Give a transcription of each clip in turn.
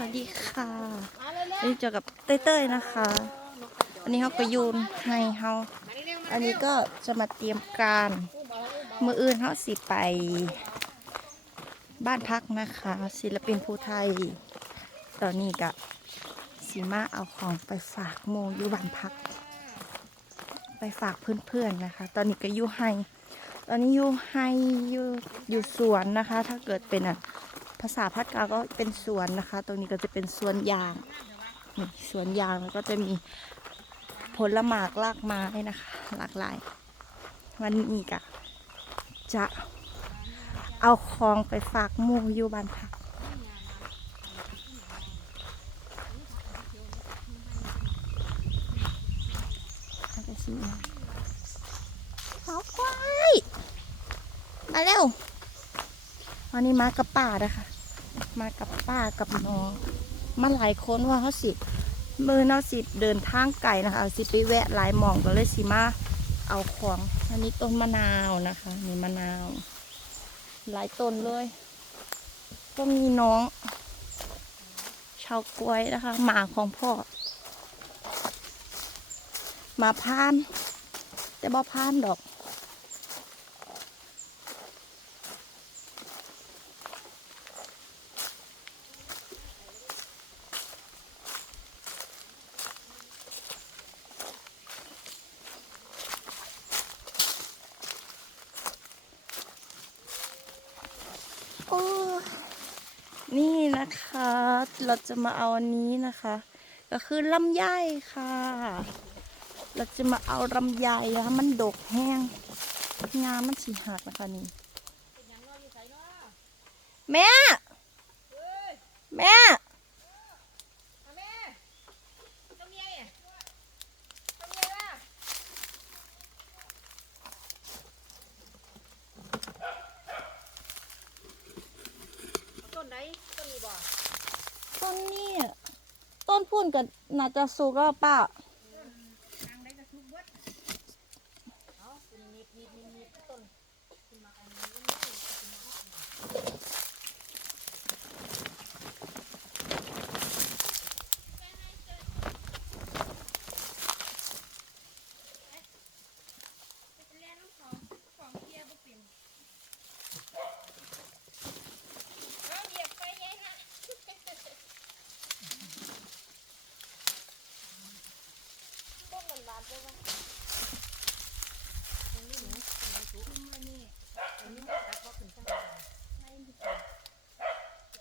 วัสดีค่ะวันนี้เจอกับเต้ยๆนะคะ อันนี้เขาก็ยูนให้เขาอันนี้ก็จะมาเตรียมการ มืออื่นเขาสิไป บ้านพักนะคะ ศิลปินภูไทย ตอนนี้ก็สีมาเอาของไปฝากโมอยู่บ้านพัก ไปฝากเพื่อนๆนะคะ ตอนนี้ก็อยู่ให้ ตอนนี้อยู่ให้อยู่อยู่สวนนะคะ ถ้าเกิดเป็นอะ ภาษาพัดกาก็เป็นสวนนะคะ ตรงนี้ก็จะเป็นสวนยางนี่สวนยางแล้วก็จะมีผลหมากลากไม้นะคะ หลากหลาย วันนี้ก็จะเอาของไปฝากมูอยู่บ้านพักเขาควายมาเร็ว วันนี้มากับป้านะคะ มากับป้ากับน้อง มาหลายคนว่าเขาสิมือเนาสิเดินทางไกลนะคะสิไปแวะหลายหม่องก็เลยสิมาเอาของอันนี้ต้นมะนาวนะคะนี่มะนาว หลายต้นเลย ก็มีน้อง ชาวกล้วยนะคะ หมาของพ่อหมาพาน แต่บ่พานดอก โอ้ย นะคะ เราจะมาเอาอันนี้นะคะ ก็คือลำไยค่ะ เราจะมาเอาลำไยนะคะมันดกแห้ง งามันสีหักนะคะนี่แม่ แม่ ต้นไหนต้นนี้บ่ ต้นนี่ต้นพุ่นก็น่าจะสุกแล้วป้า ทางได้ก็ทุกเบิดเอาเป็นนิดนิดนิดนิดต้นขึ้นมาอันนี้ก็ไม่ขึ้นมาอันนี้เอาเหยียบไปไงนะต้นมันบานไปวะตรงนี้หนูตรงนี้ถูกมานี่ตรงนี้ตัดบ่ขึ้นข้างบนไม่มีคน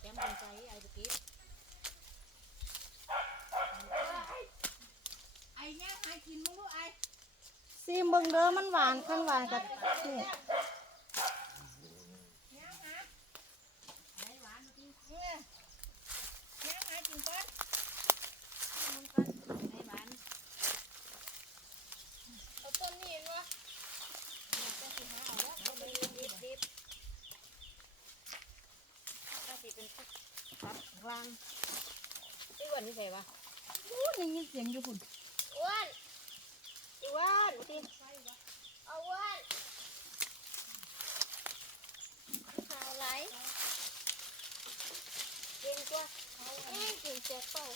แต้มเป็นใจไอ้ตะกี้ไอ้เนี่ยหากินมึงรู้ไอ้ ซีม เบิงเด้อมันหวานขั้นหวานกับนี่เนี่ยหาไอ้หวานมากินเนี่ยเนี่ยหากินก่อนมึงก่อนไอ้หวานเอาต้นนี้เห็นวะจะสิหาเอาแล้วเอาไปดิบดิบดิบถ้าสิเป็นตัดกลางไอ้อ้วันนี่ใส่ปะพูดอย่างนี้เสียงอยู่คุณอ้วน อ้วนมากินเอาอ้วนข่าวไหลเก่งกว่าเอ้ยเก่งแจกเป้า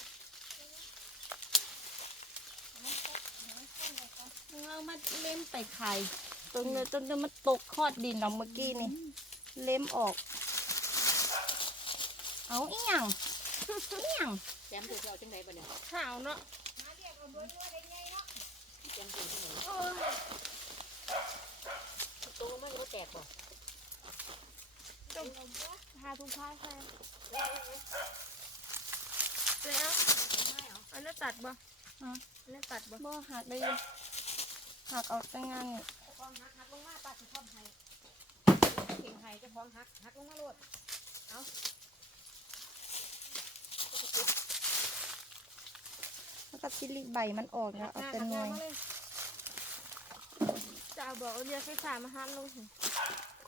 เอามาเล่มไปไข่ตรงนี้จนมันตกคอดดินเราเมื่อกี้นี่ เล่มออก เอาอีหยังอีหยังแจมถือเอาจังไหนปะเนี่ยข่าวเนาะมาเรียกเอาเบิ้ลว่าได้ ไงเนาะแจมถือจังไหนตัวมันรู้แตกบ่จมพาทุกพาใครเจ้าอันนี้นตัดบ่ฮะอันนี้นตัดบ่บ่หักได้ยู่หักออกแต่งานนี่พองหักหักลงมาป้าสิพร้อมให้เก่งให้จะพร้อมหักหักลงมาโลดเอา แล้ว ก็จิลิใบมันออกนะเอาแต่หน่วยจะเอาบอกเอาเรือไฟฟ้ามาห้ามลงถึง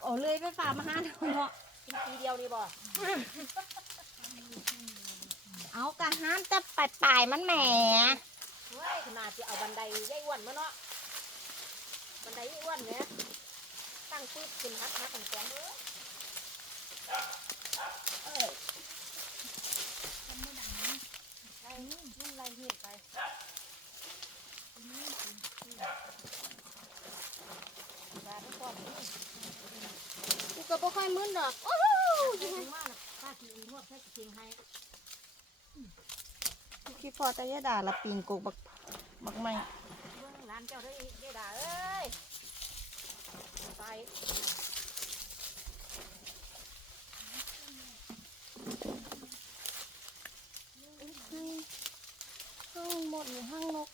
เอาเลยไปฝากมาหาเนาะกินทีเดียวนี่บ่เอากะห้ามจะปลายปลายๆมันแหมเฮ้ยขนาดจะเอาบันไดยายอ้วนมาเนาะบันไดยายอ้วนเนี่ยตั้งปึ๊บขึ้นหักหักกันแกมเอ้ยเออ มันไรเหตุไปกูก็บ่ค่อยมึนดอก โอ้โหยังไงป้ากินอวดแค่กินให้พี่พอจะยะดาละปิงกูบักบักไม่ร้านเจ้าได้ยะด่าเอ้ยไป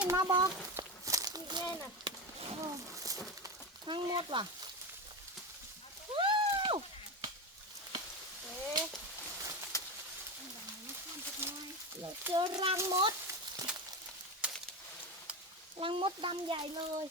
เธอเอามีดมาบอกนี่แน่น่ะห้างหมดว่ะเอ๊ะเราเจอรังมด รังมดดำใหญ่เลย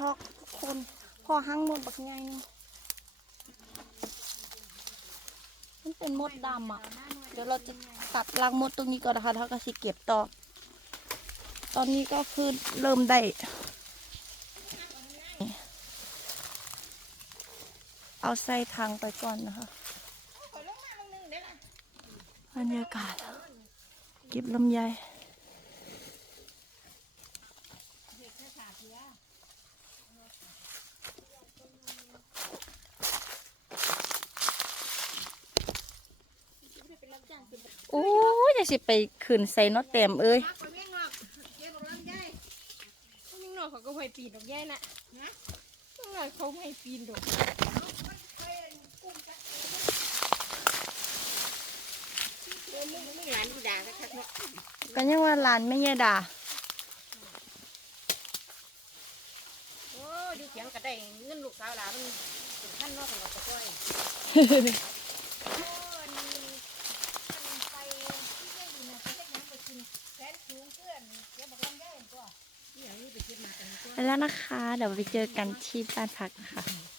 ช็อกทุกคนพอห้างหมดบักใหญ่นี่มันเป็นมดดำอะ เดี๋ยวเราจะตัดรังมดตรงนี้ก่อนนะคะแล้วก็สิเก็บต่อ ตอนนี้ก็คือเริ่มได้เอาใส่ทางไปก่อนนะคะบรรยากาศ เก็บลำไย โอ้ยจะสิไปขึ้นใส่เนอเต็มเอ้ยไปแม่งอกเก็บลำไยนิ่งหน่อยเขาก็ไม่ปีนดอกแย่น่ะนิ่งหน่อยเขาไม่ปีนดอกไม่หลานที่ด่าสักเนาะก็ยังว่าหลานไม่ยายด่า อ้ดูเสียงก็ได้เงินลูกสาวหลานมันถึงขั้นเนอกของเราจะช่วยโอ้นี่มันไปที่เล่นอยู่นะไปเล่นน้ำไปกินแสนสูงเพื่อนเดี๋ยวบอกลำไยเห็นตัวนี่อย่างนี้ไปคิดมากันก็ไปแล้วนะคะ เดี๋ยวไปเจอกันที่บ้านพักนะคะเ